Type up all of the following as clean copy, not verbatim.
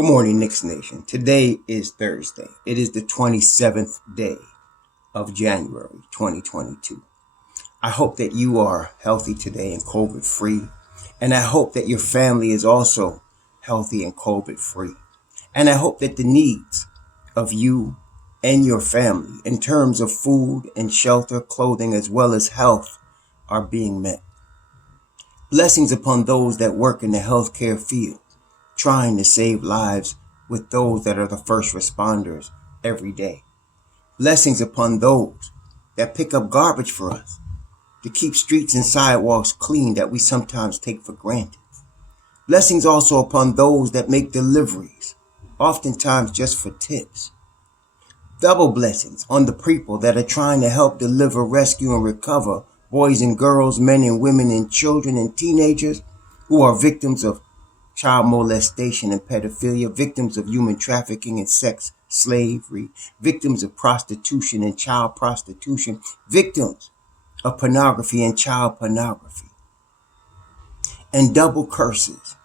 Good morning, Knicks Nation. Today is Thursday. It is the 27th day of January 2022. I hope that you are healthy today and COVID free. And I hope that your family is also healthy and COVID free. And I hope that the needs of you and your family in terms of food and shelter, clothing, as well as health are being met. Blessings upon those that work in the healthcare field, trying to save lives with those that are the first responders every day. Blessings upon those that pick up garbage for us to keep streets and sidewalks clean that we sometimes take for granted. Blessings also upon those that make deliveries, oftentimes just for tips. Double blessings on the people that are trying to help deliver, rescue, and recover boys and girls, men and women and children and teenagers who are victims of child molestation and pedophilia, victims of human trafficking and sex slavery, victims of prostitution and child prostitution, victims of pornography and child pornography, and double curses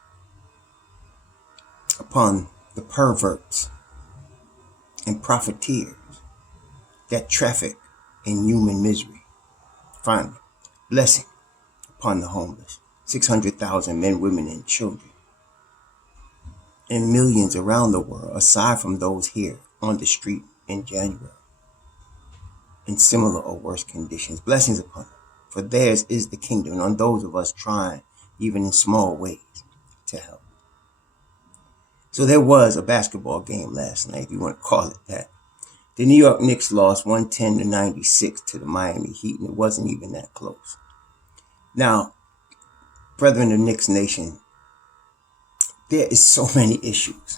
upon the perverts and profiteers that traffic in human misery. Finally, blessing upon the homeless, 600,000 men, women, and children, and millions around the world, aside from those here on the street in January, in similar or worse conditions. Blessings upon them, for theirs is the kingdom, and on those of us trying, even in small ways, to help. So there was a basketball game last night, if you want to call it that. The New York Knicks lost 110-96 to the Miami Heat, and it wasn't even that close. Now, brethren of Knicks Nation, there is so many issues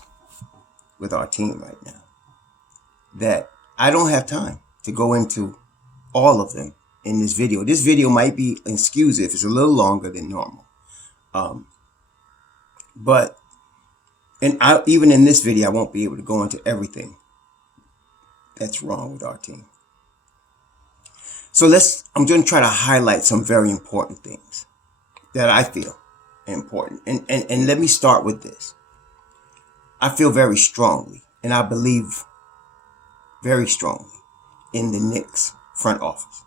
with our team right now that I don't have time to go into all of them in this video. This video might be excused if it's a little longer than normal. Even in this video, I won't be able to go into everything that's wrong with our team. So I'm going to try to highlight some very important things that I feel important. And let me start with this. I feel very strongly, and I believe very strongly in the Knicks front office.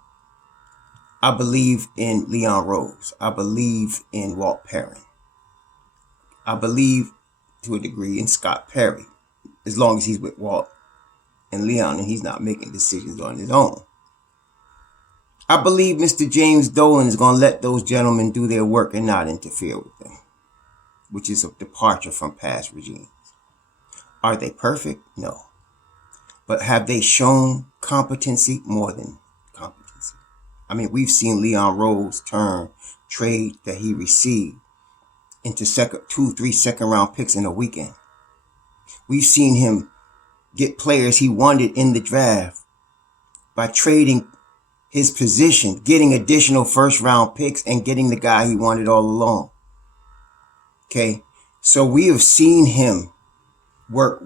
I believe in Leon Rose. I believe in Walt Perrin. I believe to a degree in Scott Perry, as long as he's with Walt and Leon and he's not making decisions on his own. I believe Mr. James Dolan is going to let those gentlemen do their work and not interfere with them, which is a departure from past regimes. Are they perfect? No. But have they shown competency? More than competency. I mean, we've seen Leon Rose turn trade that he received into 2-3 second-round picks in a weekend. We've seen him get players he wanted in the draft by trading his position, getting additional first-round picks, and getting the guy he wanted all along. Okay? So we have seen him work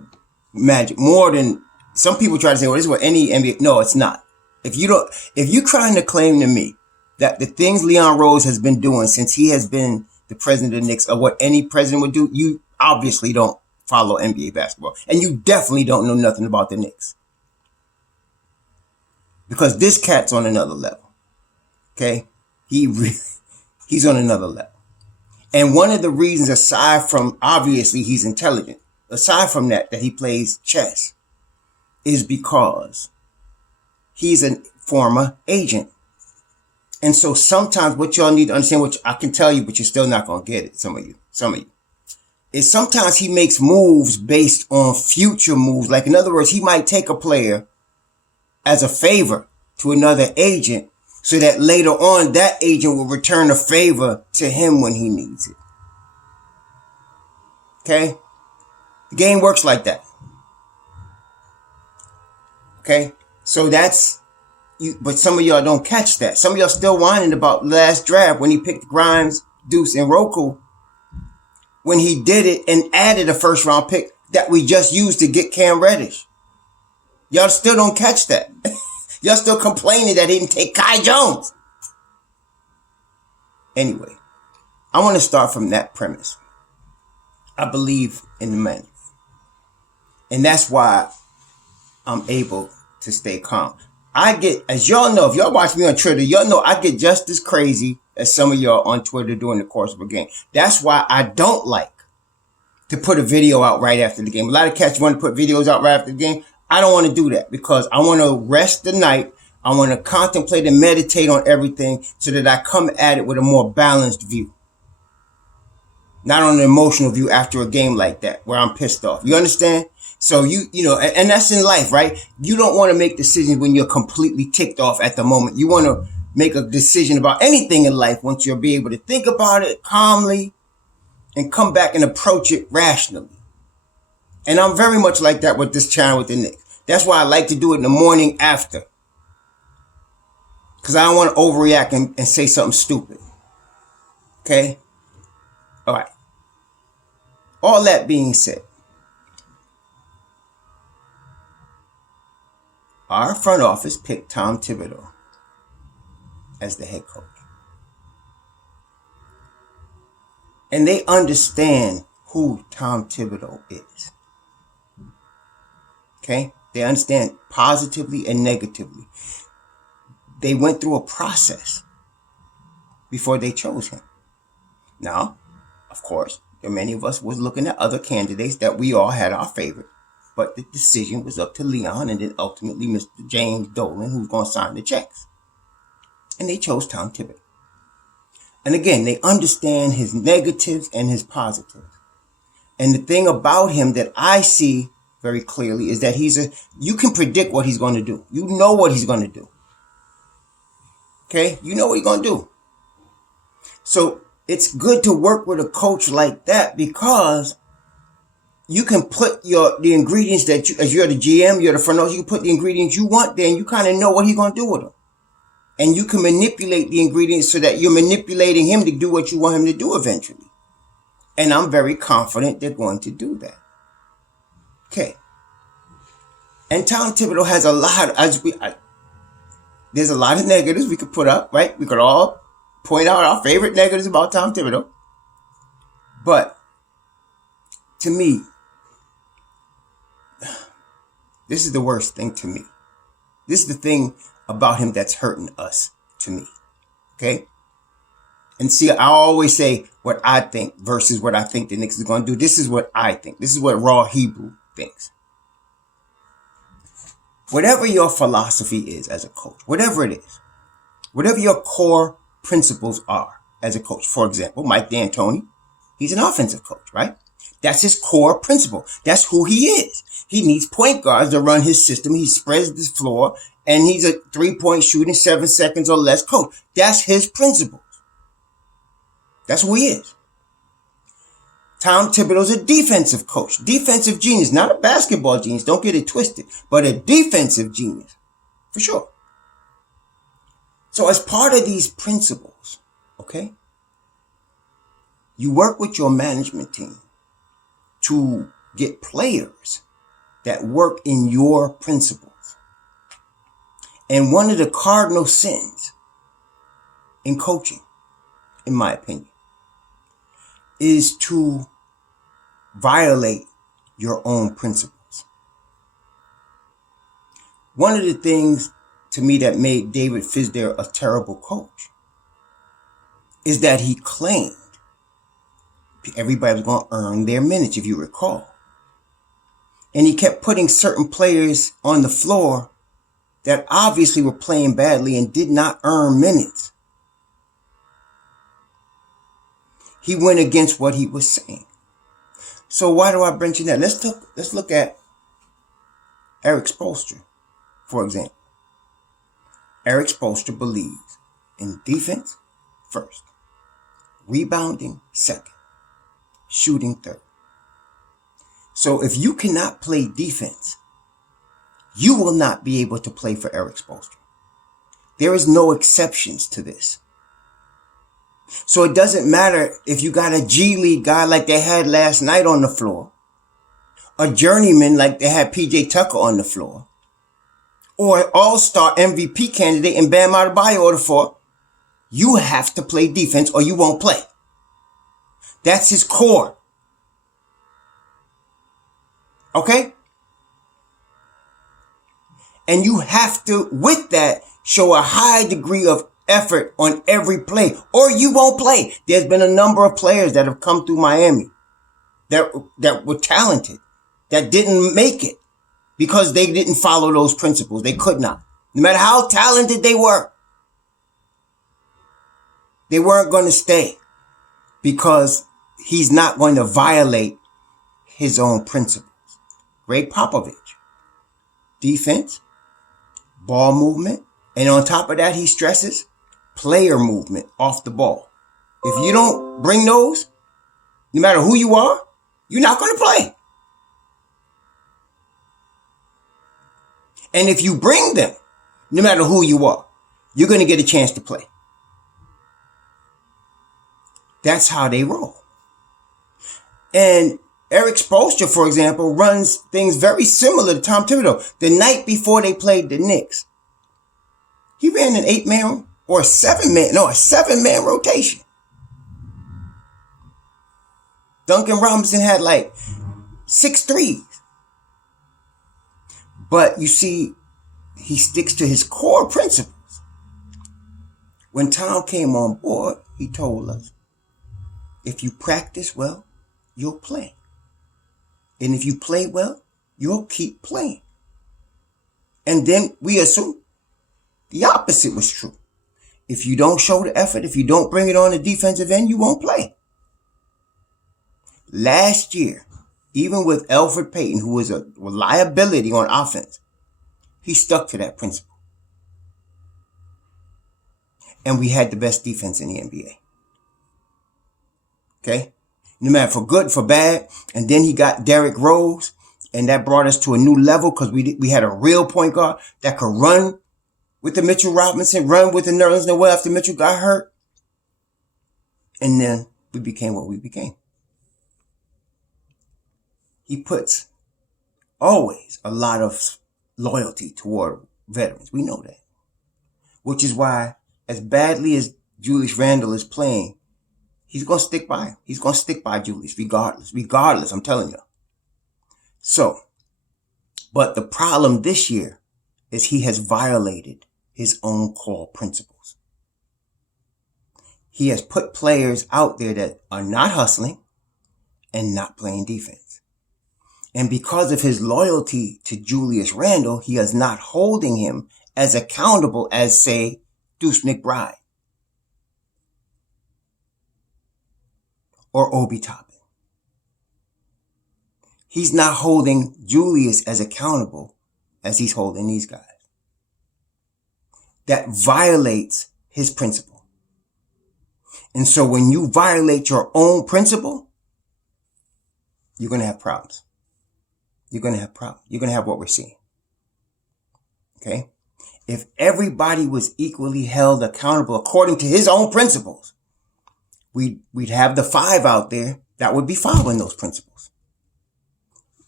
magic more than some people try to say, well, this is what any NBA. No, it's not. If you're trying to claim to me that the things Leon Rose has been doing since he has been the president of the Knicks are what any president would do, you obviously don't follow NBA basketball. And you definitely don't know nothing about the Knicks. Because this cat's on another level. Okay? He's on another level. And one of the reasons, aside from obviously he's intelligent, aside from that he plays chess, is because he's a former agent. And so sometimes what y'all need to understand, which I can tell you, but you're still not going to get it, some of you, is sometimes he makes moves based on future moves. Like, in other words, he might take a player as a favor to another agent so that later on that agent will return a favor to him when he needs it. Okay? The game works like that. Okay? So that's... But some of y'all don't catch that. Some of y'all still whining about last draft when he picked Grimes, Deuce, and Roku, when he did it and added a first round pick that we just used to get Cam Reddish. Y'all still don't catch that. Y'all still complaining that he didn't take Kai Jones. Anyway, I want to start from that premise. I believe in the man. And that's why I'm able to stay calm. I get, as y'all know, if y'all watch me on Twitter, y'all know I get just as crazy as some of y'all on Twitter during the course of a game. That's why I don't like to put a video out right after the game. A lot of cats want to put videos out right after the game. I don't want to do that because I want to rest the night. I want to contemplate and meditate on everything so that I come at it with a more balanced view. Not on an emotional view after a game like that where I'm pissed off. You understand? So you know, and that's in life, right? You don't want to make decisions when you're completely ticked off at the moment. You want to make a decision about anything in life once you'll be able to think about it calmly and come back and approach it rationally. And I'm very much like that with this channel with the Knicks. That's why I like to do it in the morning after. Because I don't want to overreact and say something stupid. Okay? All right. All that being said, our front office picked Tom Thibodeau as the head coach. And they understand who Tom Thibodeau is. Okay? They understand positively and negatively. They went through a process before they chose him. Now, of course, many of us was looking at other candidates that we all had our favorite. But the decision was up to Leon and then ultimately Mr. James Dolan, who's going to sign the checks. And they chose Tom Thibodeau. And again, they understand his negatives and his positives. And the thing about him that I see very clearly is that you can predict what he's going to do. You know what he's going to do. Okay? You know what he's going to do. So it's good to work with a coach like that because you can put the ingredients that you, as you're the GM, you're the front office, you can put the ingredients you want there and you kind of know what he's going to do with them. And you can manipulate the ingredients so that you're manipulating him to do what you want him to do eventually. And I'm very confident they're going to do that. Okay. And Tom Thibodeau has a lot, there's a lot of negatives we could put up, right? We could all point out our favorite negatives about Tom Thibodeau. But to me, this is the worst thing to me. This is the thing about him that's hurting us, to me. Okay? And see, I always say what I think versus what I think the Knicks is going to do. This is what I think. This is what Raw Hebrew thinks. Whatever your philosophy is as a coach, whatever it is, whatever your core principles are as a coach. For example, Mike D'Antoni, he's an offensive coach, right? That's his core principle. That's who he is. He needs point guards to run his system. He spreads the floor, and he's a 3-point shooting 7 seconds or less coach. That's his principle. That's who he is. Tom Thibodeau's a defensive coach, defensive genius, not a basketball genius. Don't get it twisted, but a defensive genius for sure. So as part of these principles, okay, you work with your management team to get players that work in your principles. And one of the cardinal sins in coaching, in my opinion, is to violate your own principles. One of the things to me that made David Fizdale a terrible coach is that he claimed everybody was going to earn their minutes, if you recall. And he kept putting certain players on the floor that obviously were playing badly and did not earn minutes. He went against what he was saying. So why do I mention that? Let's look at Eric Spoelstra, for example. Eric Spoelstra believes in defense first, rebounding second, shooting third. So if you cannot play defense, you will not be able to play for Eric Spoelstra. There is no exceptions to this. So it doesn't matter if you got a G League guy like they had last night on the floor, a journeyman like they had PJ Tucker on the floor, or an all-star MVP candidate in Bam Adebayo on the floor. You have to play defense or you won't play. That's his core. Okay? And you have to, with that, show a high degree of effort on every play, or you won't play. There's been a number of players that have come through Miami that were talented, that didn't make it because they didn't follow those principles. They could not. No matter how talented they weren't going to stay because he's not going to violate his own principles. Greg Popovich, defense, ball movement, and on top of that, he stresses player movement off the ball. If you don't bring those, no matter who you are, you're not going to play. And if you bring them, no matter who you are, you're going to get a chance to play. That's how they roll. And Eric Spoelstra, for example, runs things very similar to Tom Thibodeau. The night before they played the Knicks, he ran an 8-man or a 7-man rotation. Duncan Robinson had like 6 threes. But you see, he sticks to his core principles. When Tom came on board, he told us, if you practice well, you'll play. And if you play well, you'll keep playing. And then we assume the opposite was true. If you don't show the effort, if you don't bring it on the defensive end, you won't play. Last year, even with Elfrid Payton, who was a liability on offense, he stuck to that principle. And we had the best defense in the NBA. Okay? No matter for good, for bad. And then he got Derrick Rose, and that brought us to a new level because we had a real point guard that could run with the Mitchell Robinson, run with the Nerlens Noel after Mitchell got hurt. And then we became what we became. He puts always a lot of loyalty toward veterans. We know that. Which is why, as badly as Julius Randle is playing, he's going to stick by him. He's going to stick by Julius regardless, I'm telling you. So, but the problem this year is he has violated his own core principles. He has put players out there that are not hustling and not playing defense. And because of his loyalty to Julius Randle, he is not holding him as accountable as, say, Deuce McBride or Obi Toppin. He's not holding Julius as accountable as he's holding these guys. That violates his principle. And so when you violate your own principle, you're going to have problems. You're going to have problems. You're going to have what we're seeing. Okay? If everybody was equally held accountable according to his own principles, we'd have the 5 out there that would be following those principles.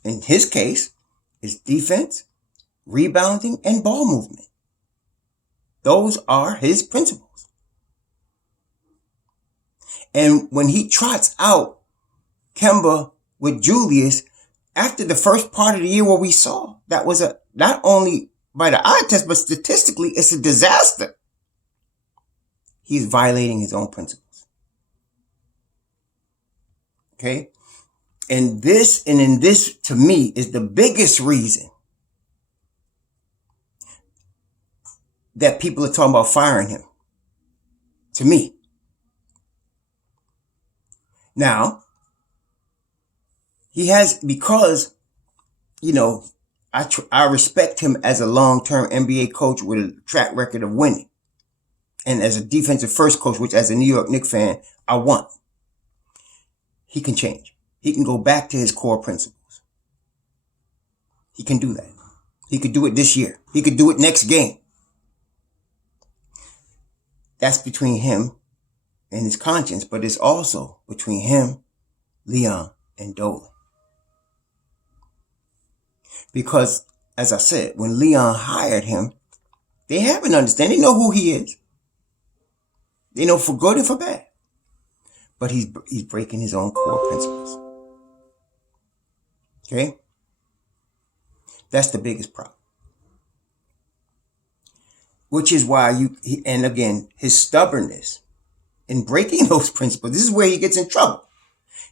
In his case, it's defense, rebounding, and ball movement. Those are his principles. And when he trots out Kemba with Julius, after the first part of the year where we saw, that was not only by the eye test, but statistically, it's a disaster. He's violating his own principles. Okay? And this, to me, is the biggest reason that people are talking about firing him. To me. Now, he has, because, I respect him as a long-term NBA coach with a track record of winning. And as a defensive first coach, which as a New York Knicks fan, I want. He can change. He can go back to his core principles. He can do that. He could do it this year. He could do it next game. That's between him and his conscience, but it's also between him, Leon, and Dolan. Because, as I said, when Leon hired him, they have an understanding. They know who he is. They know for good and for bad. But he's breaking his own core principles. Okay? That's the biggest problem. which is why and again, his stubbornness in breaking those principles, this is where he gets in trouble.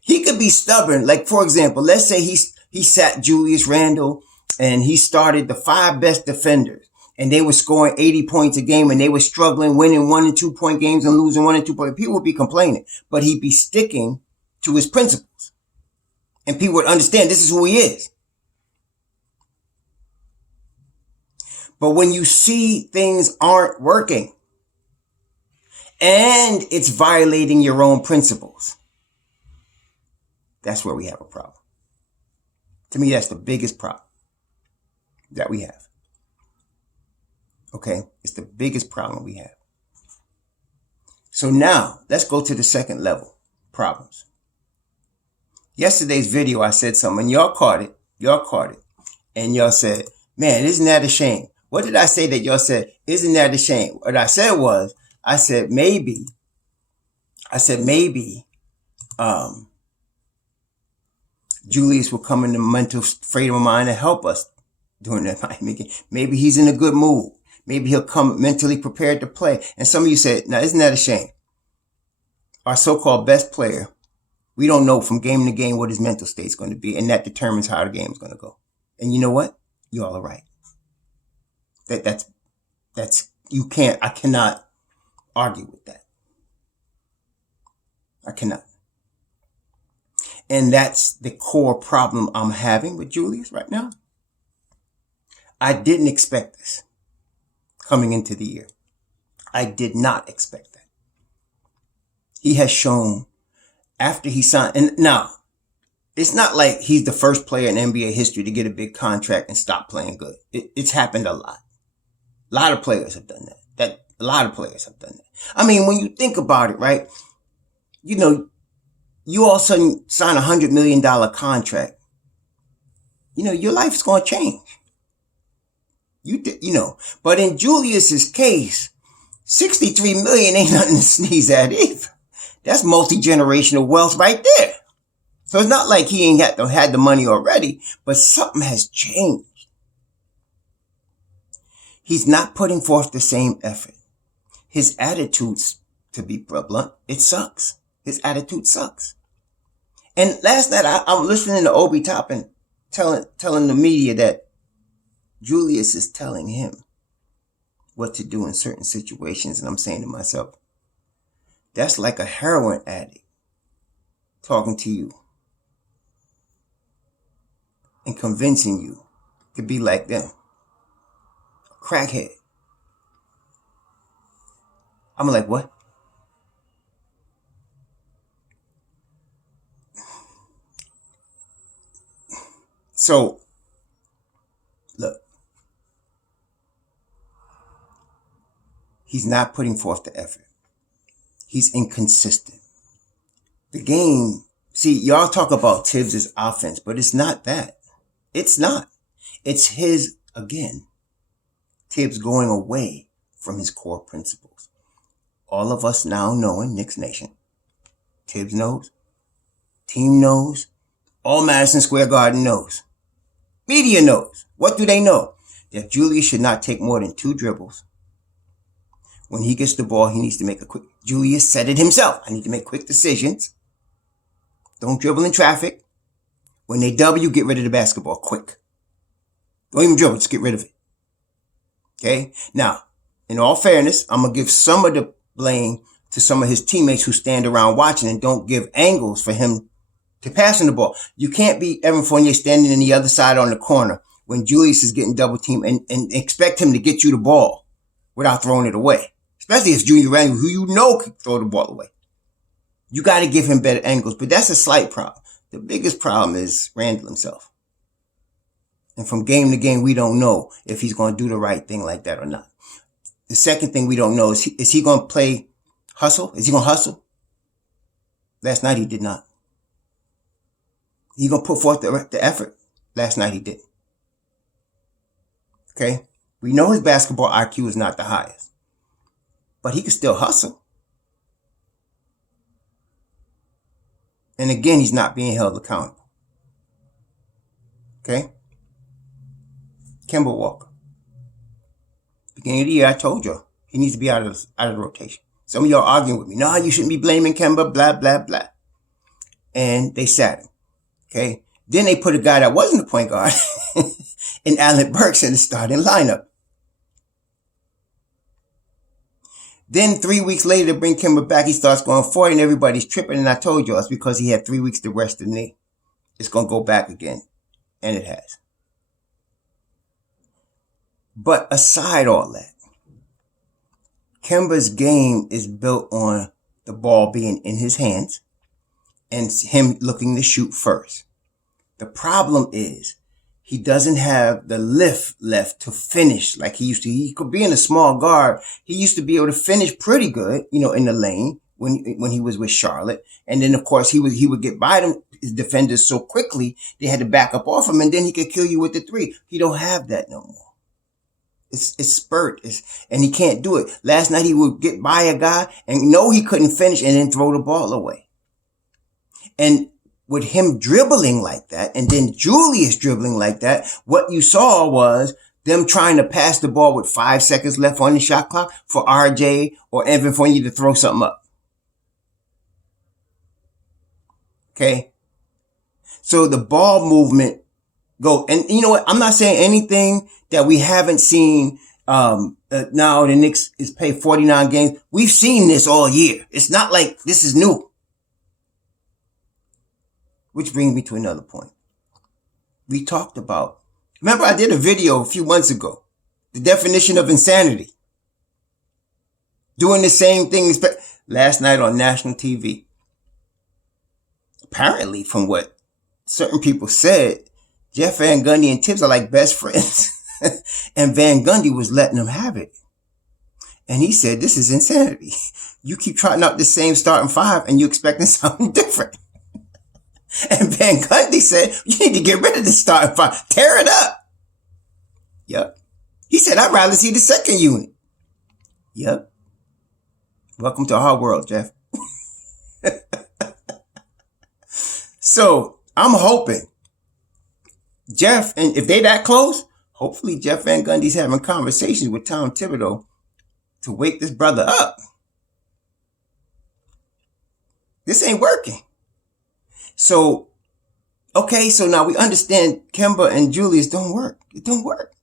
He could be stubborn. Like, for example, let's say he sat Julius Randle and he started the 5 best defenders and they were scoring 80 points a game and they were struggling, winning 1 and 2 point games and losing 1 and 2 point. People would be complaining, but he'd be sticking to his principles and people would understand this is who he is. But when you see things aren't working and it's violating your own principles, that's where we have a problem. To me, that's the biggest problem that we have. Okay? It's the biggest problem we have. So now, let's go to the second level problems. Yesterday's video, I said something, and y'all caught it. And y'all said, man, isn't that a shame? What did I say that y'all said, isn't that a shame? What I said was, I said maybe, Julius will come in the mental frame of mind and help us during that Miami game. Maybe he's in a good mood. Maybe he'll come mentally prepared to play. And some of you said, now, isn't that a shame? Our so-called best player, we don't know from game to game what his mental state's going to be, and that determines how the game's going to go. And you know what? You all are right. I cannot argue with that. I cannot. And that's the core problem I'm having with Julius right now. I didn't expect this coming into the year. I did not expect that. He has shown after he signed, and now it's not like he's the first player in NBA history to get a big contract and stop playing good. It's happened a lot. A lot of players have done that. A lot of players have done that. I mean, when you think about it, right? You know, you all of a sudden sign $100 million contract. You know, your life's going to change. But in Julius's case, $63 million ain't nothing to sneeze at either. That's multi-generational wealth right there. So it's not like he ain't had the money already, but something has changed. He's not putting forth the same effort. His attitudes, to be blunt, it sucks. His attitude sucks. And last night, I'm listening to Obi Toppin telling the media that Julius is telling him what to do in certain situations. And I'm saying to myself, that's like a heroin addict talking to you and convincing you to be like them. A crackhead. I'm like, what? So, look, he's not putting forth the effort. He's inconsistent. The game, see, y'all talk about Tibbs' offense, but it's not that. It's not. It's his, again, Tibbs going away from his core principles. All of us now know in Knicks Nation, Tibbs knows, team knows, all Madison Square Garden knows. Media knows. What do they know? That Julius should not take more than 2 dribbles. When he gets the ball, he needs to make a quick... Julius said it himself. I need to make quick decisions. Don't dribble in traffic. When they W, get rid of the basketball quick. Don't even dribble, just get rid of it. Okay? Now, in all fairness, I'm going to give some of the blame to some of his teammates who stand around watching and don't give angles for him to passing the ball. You can't be Evan Fournier standing in the other side on the corner when Julius is getting double teamed and expect him to get you the ball without throwing it away. Especially if Junior Randle, who you know can throw the ball away. You got to give him better angles, but that's a slight problem. The biggest problem is Randle himself. And from game to game, we don't know if he's going to do the right thing like that or not. The second thing we don't know is he going to play hustle? Is he going to hustle? Last night he did not. He going to put forth the effort? Last night he did. Okay? We know his basketball IQ is not the highest. But he can still hustle. And again, he's not being held accountable. Okay? Kemba Walker. Beginning of the year, I told y'all he needs to be out of the rotation. Some of y'all arguing with me. No, you shouldn't be blaming Kemba, blah, blah, blah. And they sat him. Okay. Then they put a guy that wasn't a point guard in Alec Burks in the starting lineup. Then 3 weeks later, to bring Kemba back, he starts going 40 and everybody's tripping. And I told you it's because he had 3 weeks to rest the knee. It's going to go back again. And it has. But aside all that, Kemba's game is built on the ball being in his hands and him looking to shoot first. The problem is he doesn't have the lift left to finish like he used to. He could be in a small guard. He used to be able to finish pretty good, in the lane when he was with Charlotte. And then, of course, he would get by them, his defenders so quickly, they had to back up off him, and then he could kill you with the three. He don't have that no more. It's spurt. And he can't do it. Last night he would get by a guy and know he couldn't finish and then throw the ball away. And with him dribbling like that, and then Julius dribbling like that, what you saw was them trying to pass the ball with 5 seconds left on the shot clock for RJ or Evan Fournier to throw something up. Okay? So the ball movement go. And you know what? I'm not saying anything that we haven't seen. Now the Knicks is paid 49 games. We've seen this all year. It's not like this is new. Which brings me to another point. We talked about, remember I did a video a few months ago, the definition of insanity. Doing the same thing last night on national TV. Apparently, from what certain people said, Jeff Van Gundy and Tibbs are like best friends. And Van Gundy was letting them have it. And he said, this is insanity. You keep trotting out the same starting five and you're expecting something different. And Van Gundy said, you need to get rid of the starting five. Tear it up. Yep. He said, I'd rather see the second unit. Yep. Welcome to our world, Jeff. So I'm hoping Jeff, and if they that close, hopefully Jeff Van Gundy's having conversations with Tom Thibodeau to wake this brother up. This ain't working. So, okay, so now we understand Kemba and Julius don't work. It don't work.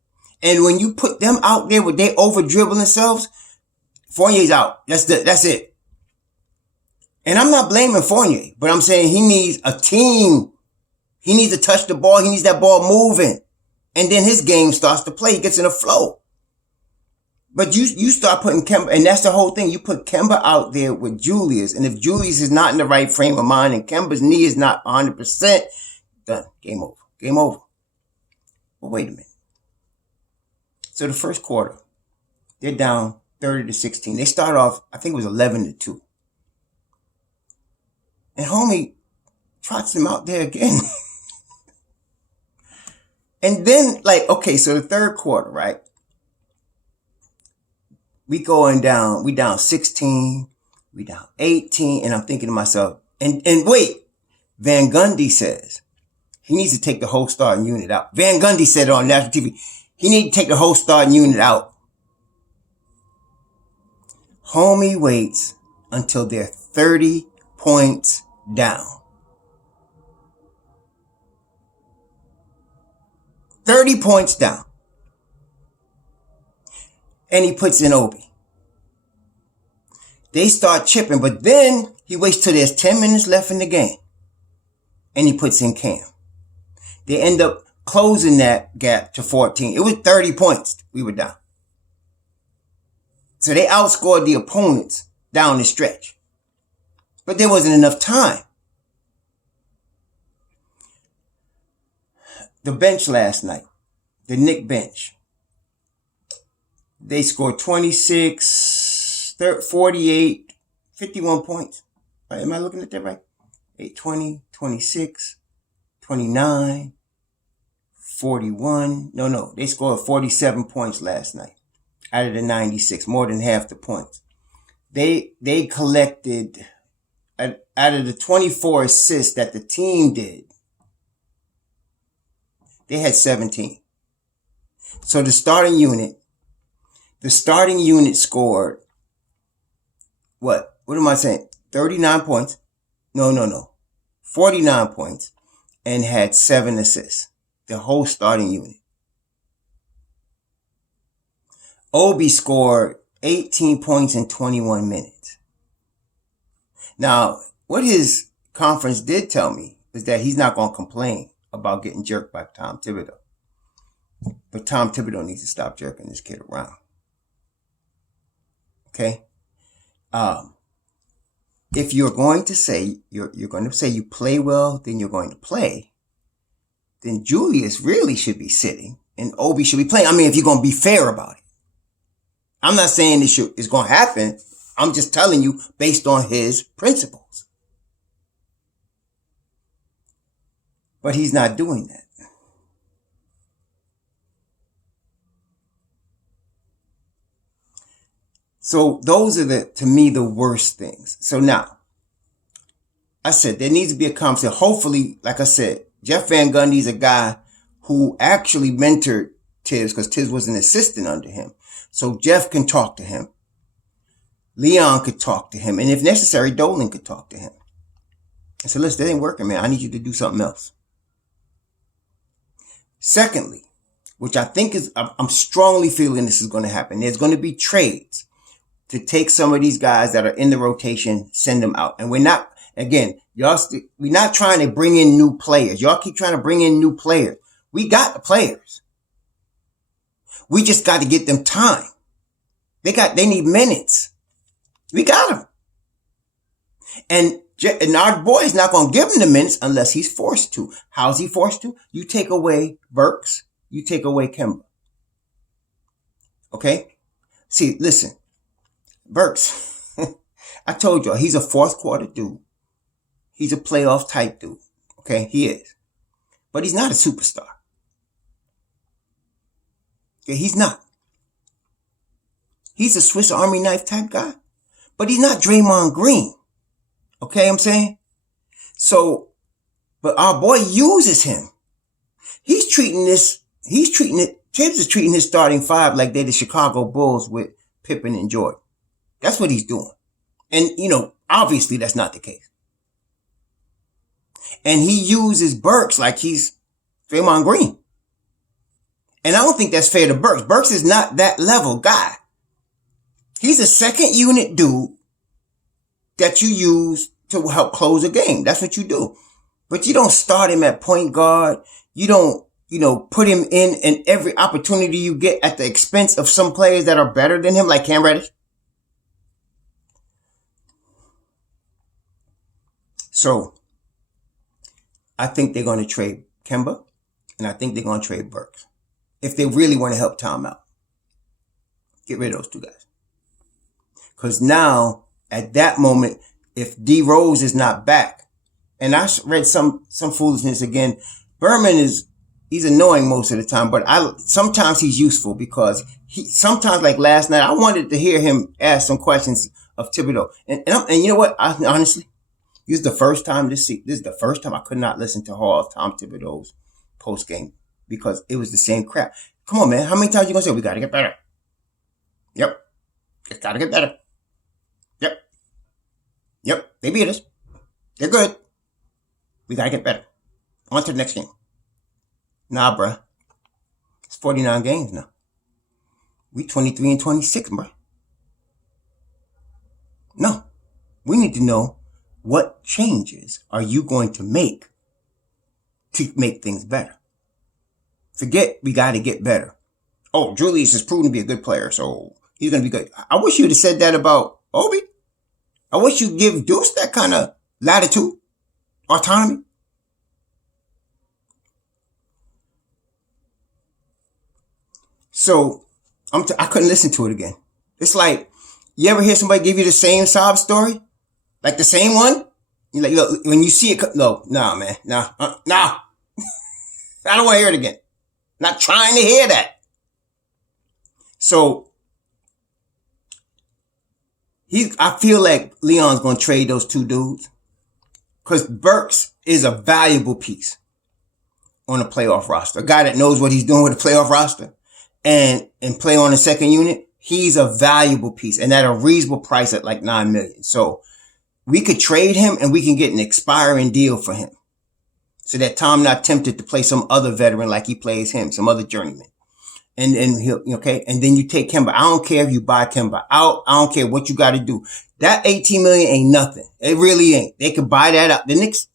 And when you put them out there where they over dribble themselves, Fournier's out. That's it. And I'm not blaming Fournier, but I'm saying he needs a team. He needs to touch the ball. He needs that ball moving. And then his game starts to play. He gets in a flow. But you start putting Kemba, and that's the whole thing. You put Kemba out there with Julius, and if Julius is not in the right frame of mind and Kemba's knee is not 100%, done. Game over. Game over. But wait a minute. So the first quarter, they're down 30-16. They start off, I think it was 11-2. And homie trots him out there again. And then, okay, so the third quarter, right? We down 16, we down 18, and I'm thinking to myself, and wait, Van Gundy says he needs to take the whole starting unit out. Van Gundy said it on national TV. He needs to take the whole starting unit out. Homie waits until they're 30 points down. 30 points down. And he puts in Obi. They start chipping, but then he waits till there's 10 minutes left in the game. And he puts in Cam. They end up closing that gap to 14. It was 30 points we were down. So they outscored the opponents down the stretch. But there wasn't enough time. The bench last night, the Knicks bench, they scored 26, 48, 51 points. Right, am I looking at that right? 8, 20, 26, 29, 41. No, they scored 47 points last night out of the 96, more than half the points. They collected, out of the 24 assists that the team did, they had 17. So the starting unit, The starting unit scored what? What am I saying? 39 points. No. 49 points and had 7 assists. The whole starting unit. Obi scored 18 points in 21 minutes. Now, what his conference did tell me is that he's not going to complain about getting jerked by Tom Thibodeau. But Tom Thibodeau needs to stop jerking this kid around. Okay? If you're going to say you play well, then you're going to play, then Julius really should be sitting and Obi should be playing. I mean, if you're going to be fair about it. I'm not saying it's going to happen. I'm just telling you based on his principles. But he's not doing that. So those are to me, the worst things. So now, I said there needs to be a conversation. Hopefully, like I said, Jeff Van Gundy's a guy who actually mentored Tibbs because Tibbs was an assistant under him. So Jeff can talk to him. Leon could talk to him. And if necessary, Dolan could talk to him. I said, listen, that ain't working, man. I need you to do something else. Secondly, which I think I'm strongly feeling this is going to happen. There's going to be trades to take some of these guys that are in the rotation, send them out. And we're not, again, we're not trying to bring in new players. Y'all keep trying to bring in new players. We got the players. We just got to get them time. They need minutes. We got them. And our boy's not going to give him the minutes unless he's forced to. How's he forced to? You take away Burks. You take away Kemba. Okay? See, listen. Burks, I told y'all, he's a fourth quarter dude. He's a playoff type dude. Okay? He is. But he's not a superstar. Okay? He's not. He's a Swiss Army knife type guy. But he's not Draymond Green. Okay, I'm saying? So, but our boy uses him. Tibbs is treating his starting five like they're the Chicago Bulls with Pippen and Jordan. That's what he's doing. And, obviously that's not the case. And he uses Burks like he's Draymond Green. And I don't think that's fair to Burks. Burks is not that level guy. He's a second unit dude that you use to help close a game. That's what you do. But you don't start him at point guard. You don't, put him in every opportunity you get at the expense of some players that are better than him, like Cam Reddish. So, I think they're going to trade Kemba, and I think they're going to trade Burks. If they really want to help Tom out. Get rid of those two guys. Because now, at that moment, if D Rose is not back, and I read some foolishness again, Berman he's annoying most of the time, but sometimes he's useful because sometimes like last night, I wanted to hear him ask some questions of Thibodeau. And you know what? Honestly, this is the first time I could not listen to Hall of Tom Thibodeau's post game because it was the same crap. Come on, man. How many times are you going to say, we got to get better? Yep. It's got to get better. Yep, they beat us. They're good. We got to get better. On to the next game. Nah, bruh. It's 49 games now. We 23 and 26, bruh. No. We need to know what changes are you going to make things better. Forget we got to get better. Oh, Julius has proven to be a good player, so he's going to be good. I wish you'd have said that about Obi. I wish you'd give Deuce that kind of latitude, autonomy. So, I couldn't listen to it again. It's like, you ever hear somebody give you the same sob story? Like the same one? You're like, look, when you see it, nah, man, nah. I don't want to hear it again. Not trying to hear that. So, I feel like Leon's going to trade those two dudes because Burks is a valuable piece on a playoff roster. A guy that knows what he's doing with a playoff roster and play on the second unit. He's a valuable piece and at a reasonable price at like $9 million. So we could trade him and we can get an expiring deal for him. So that Tom not tempted to play some other veteran like he plays him, some other journeyman. And he'll, okay. And then you take Kemba. I don't care if you buy Kemba out. I don't care what you got to do. That 18 million ain't nothing. It really ain't. They could buy that out. The Knicks,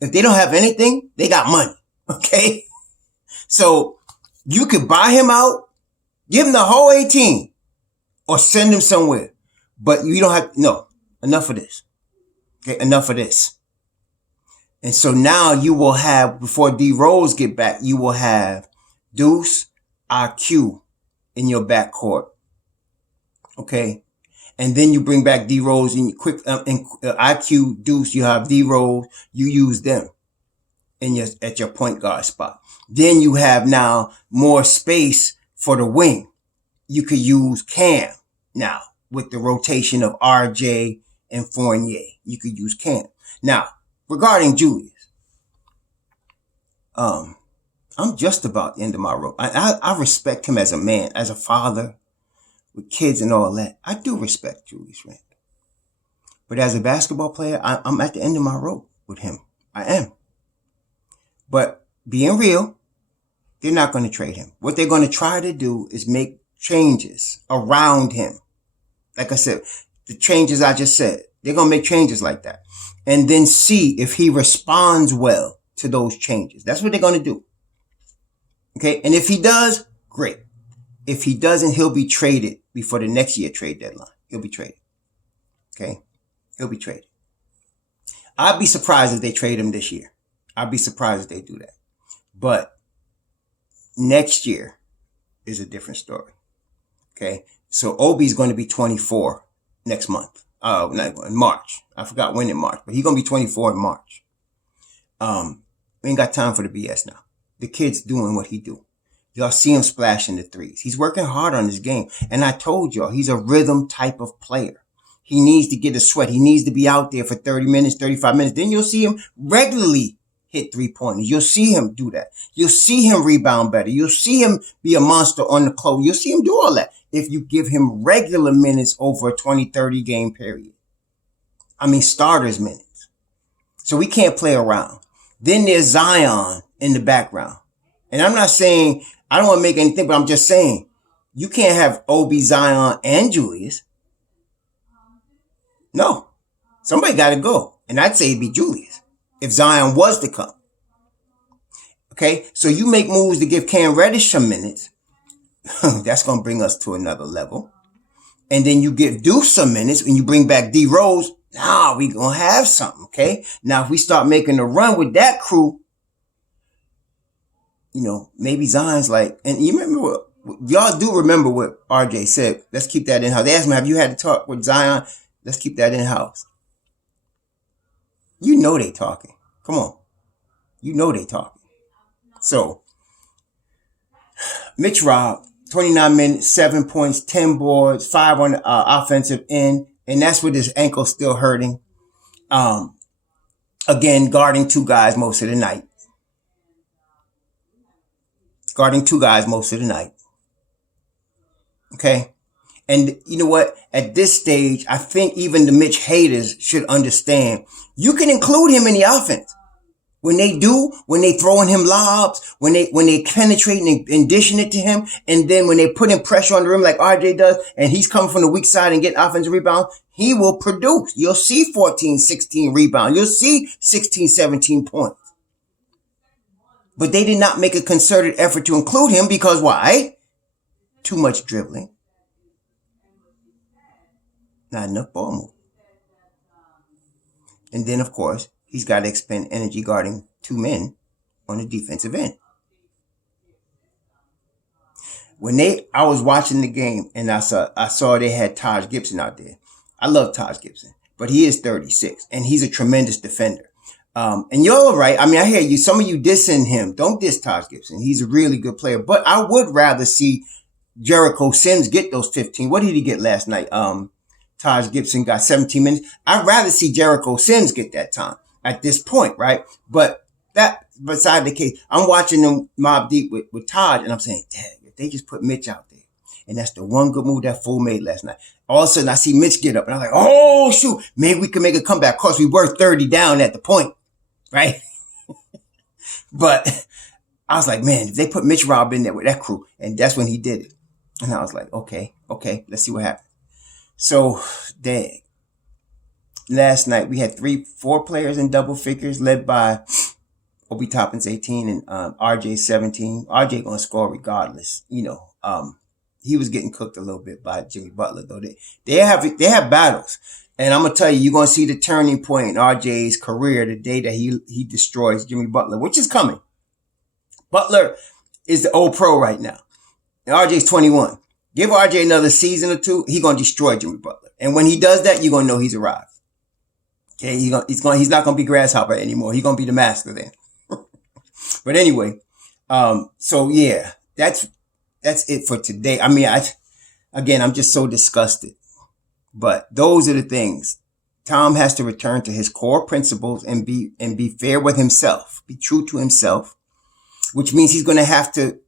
if they don't have anything, they got money. Okay. So you could buy him out, give him the whole 18 or send him somewhere. But you don't have, no, enough of this. Okay. Enough of this. And so now you will have, before D Rose get back, you will have Deuce, IQ in your backcourt. Okay. And then you bring back D Rose and IQ, Deuce, you have D Rose, you use them at your point guard spot. Then you have now more space for the wing. You could use Cam now with the rotation of RJ and Fournier. You could use Cam. Now, regarding Julius, I'm just about the end of my rope. I respect him as a man, as a father, with kids and all that. I do respect Julius Randle. But as a basketball player, I'm at the end of my rope with him. I am. But being real, they're not going to trade him. What they're going to try to do is make changes around him. Like I said, the changes I just said, they're going to make changes like that. And then see if he responds well to those changes. That's what they're going to do. Okay. And if he does, great. If he doesn't, he'll be traded before the next year trade deadline. He'll be traded. Okay. He'll be traded. I'd be surprised if they trade him this year. I'd be surprised if they do that. But next year is a different story. Okay. So Obi's going to be 24 next month. In March. I forgot when in March, but he's going to be 24 in March. We ain't got time for the BS now. The kid's doing what he do. Y'all see him splashing the threes. He's working hard on his game. And I told y'all, he's a rhythm type of player. He needs to get a sweat. He needs to be out there for 30 minutes, 35 minutes. Then you'll see him regularly hit 3-pointers. You'll see him do that. You'll see him rebound better. You'll see him be a monster on the close. You'll see him do all that if you give him regular minutes over a 20, 30 game period. I mean, starters minutes. So we can't play around. Then there's Zion in the background. And I'm not saying, I don't want to make anything, but I'm just saying, you can't have Obi, Zion, and Julius. No. Somebody got to go. And I'd say it'd be Julius if Zion was to come. Okay? So you make moves to give Cam Reddish some minutes. That's going to bring us to another level. And then you give Deuce some minutes and you bring back D Rose. Now we going to have something. Okay? Now if we start making a run with that crew, you know, maybe Zion's like, and you remember y'all do remember what RJ said. Let's keep that in house. They asked me, have you had to talk with Zion? Let's keep that in house. You know they talking. Come on. You know they talking. So, Mitch Robb, 29 minutes, 7 points, 10 boards, 5 on the offensive end. And that's with his ankle still hurting. Again, guarding two guys most of the night. Okay. And you know what? At this stage, I think even the Mitch haters should understand you can include him in the offense. When they throwing him lobs, when they penetrating and dishing it to him, and then when they putting pressure on the rim like RJ does, and he's coming from the weak side and getting offensive rebounds, he will produce. You'll see 14, 16 rebounds. You'll see 16, 17 points. But they did not make a concerted effort to include him because why? Too much dribbling. Not enough ball move. And then, of course, he's got to expend energy guarding two men on the defensive end. I was watching the game and I saw they had Taj Gibson out there. I love Taj Gibson, but he is 36 and he's a tremendous defender. And you're right. I mean, I hear you. Some of you dissing him. Don't diss Taj Gibson. He's a really good player, but I would rather see Jericho Sims get those 15. What did he get last night? Taj Gibson got 17 minutes. I'd rather see Jericho Sims get that time at this point, right? But that beside the case, I'm watching them mob deep with Taj, and I'm saying, dang, if they just put Mitch out there And that's the one good move that fool made last night. All of a sudden, I see Mitch get up, and I'm like, oh, shoot, maybe we can make a comeback. Of course, we were 30 down at the point, right? But I was like, man, if they put Mitch Rob in there with that crew, and that's when he did it. And I was like, okay, let's see what happens. So, last night we had 4 players in double figures, led by Obi Toppin's 18 and RJ 17. RJ gonna score regardless. He was getting cooked a little bit by Jimmy Butler though. They have battles, and I'm gonna tell you, you're gonna see the turning point in RJ's career the day that he destroys Jimmy Butler, which is coming. Butler is the old pro right now, and RJ's 21. Give RJ another season or 2, he gonna destroy Jimmy Butler, and when he does that, you're gonna know he's arrived. Okay, he's not gonna be grasshopper anymore. He's gonna be the master then. But anyway, so yeah, that's it for today. I mean, I'm just so disgusted. But those are the things. Tom has to return to his core principles and be fair with himself, be true to himself, which means he's going to have to,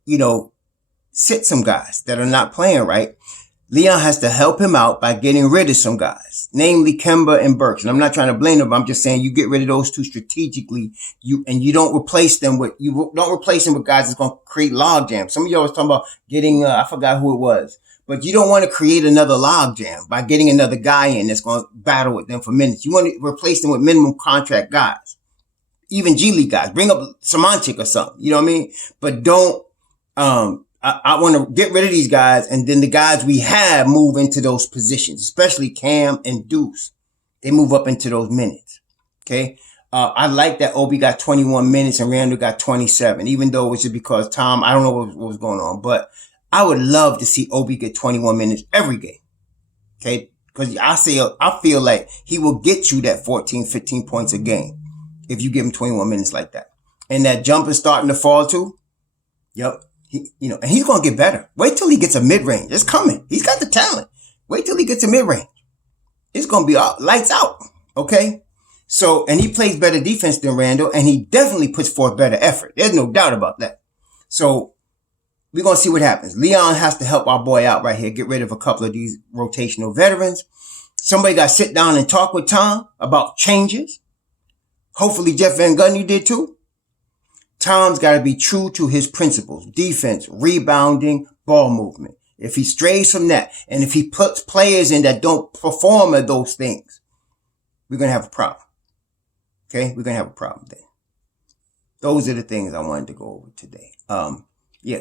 sit some guys that are not playing right. Leon has to help him out by getting rid of some guys, namely Kemba and Burks. And I'm not trying to blame them. I'm just saying you get rid of those 2 strategically. You don't replace them with guys that's going to create log jams. Some of y'all was talking about getting, I forgot who it was, but you don't want to create another log jam by getting another guy in that's going to battle with them for minutes. You want to replace them with minimum contract guys, even G League guys. Bring up Samanchik or something. You know what I mean? But don't, I want to get rid of these guys, and then the guys we have move into those positions, especially Cam and Deuce. They move up into those minutes. Okay. I like that Obi got 21 minutes and Randall got 27, even though it was just because Tom, I don't know what was going on, but I would love to see Obi get 21 minutes every game. Okay. Cause I feel like he will get you that 14, 15 points a game if you give him 21 minutes like that. And that jump is starting to fall too. Yep. And he's going to get better. Wait till he gets a mid-range. It's coming. He's got the talent. Wait till he gets a mid-range. It's going to be lights out. Okay. So, and he plays better defense than Randall, and he definitely puts forth better effort. There's no doubt about that. So we're going to see what happens. Leon has to help our boy out right here. Get rid of a couple of these rotational veterans. Somebody got to sit down and talk with Tom about changes. Hopefully Jeff Van Gundy did too. Tom's got to be true to his principles: defense, rebounding, ball movement. If he strays from that, and if he puts players in that don't perform at those things, we're going to have a problem. Okay? We're going to have a problem then. Those are the things I wanted to go over today.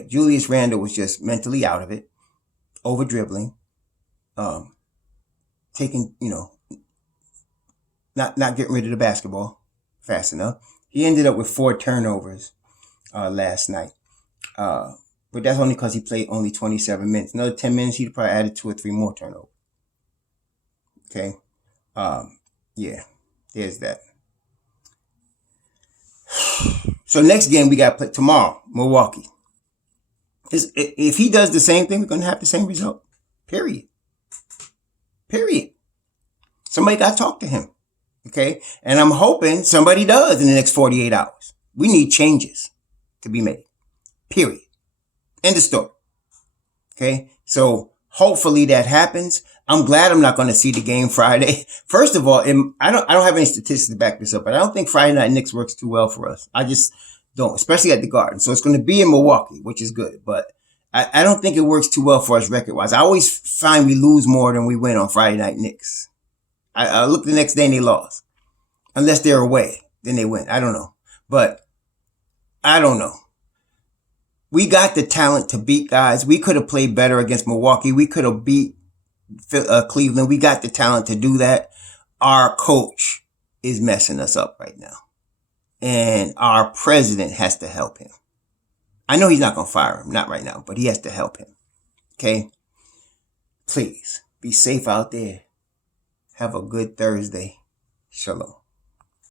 Julius Randle was just mentally out of it, over dribbling, taking, not getting rid of the basketball fast enough. He ended up with 4 turnovers last night. But that's only because he played only 27 minutes. Another 10 minutes, he'd probably added 2 or 3 more turnovers. Okay. There's that. So next game we got to play tomorrow, Milwaukee. If he does the same thing, we're going to have the same result. Period. Somebody got to talk to him. Okay. And I'm hoping somebody does in the next 48 hours. We need changes to be made. Period. End of story. Okay. So hopefully that happens. I'm glad I'm not going to see the game Friday. First of all, I don't have any statistics to back this up, but I don't think Friday night Knicks works too well for us. I just don't, especially at the Garden. So it's going to be in Milwaukee, which is good, but I don't think it works too well for us record wise. I always find we lose more than we win on Friday night Knicks. I look the next day and they lost. Unless they're away, then they win. I don't know. But I don't know. We got the talent to beat guys. We could have played better against Milwaukee. We could have beat Cleveland. We got the talent to do that. Our coach is messing us up right now. And our president has to help him. I know he's not going to fire him. Not right now. But he has to help him. Okay? Please be safe out there. Have a good Thursday. Shalom.